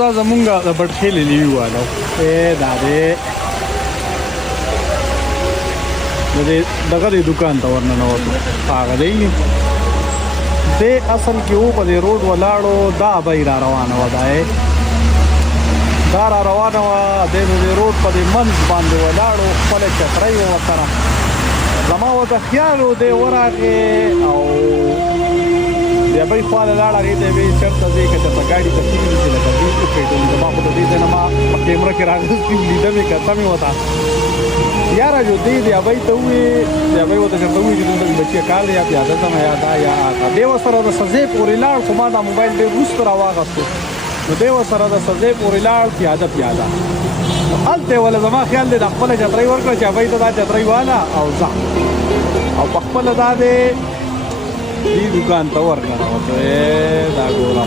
دا زمونږ د بټخېلې لیوي والو دا دی د دې دغه دې دوکان ته ورننوتو هغه دی دی اصل کې و په دې روډ ولاړو دا به را روانه وه دا را روانه وه دی د دې روډ په دې منځ باندې ولاړو خپله چترۍ وه ورسره زما ورته خیال و دی ورغې او د بل خوا له لاړه هغې ته یې ویل چېرته ځې که درته ګاډي ته ټینګ نیسي لکه دوی وپېټل زما خو د دې ځای نه ما په کیمره کې راغوستي لیده مې کته مې ورته یاره جو دی د ابۍ ته وویې د ابۍ ورته چېرته وویې چې دلته مې بچیه کار دی یا پیاده ځم یا دا یا هغه دی ورسره د سزې پورې لاړ خو ما دا موبایل ډېر وروسته راواخیستو نو دی ورسره د سزې پورې لاړ پیاده هلته یې وله زما خیال دی د خپله چترۍ ورکړه چې ابۍ ته دا چترۍ واله او ځه او په خپله دا دی دې دوکان ته ورننوتو دا ګوره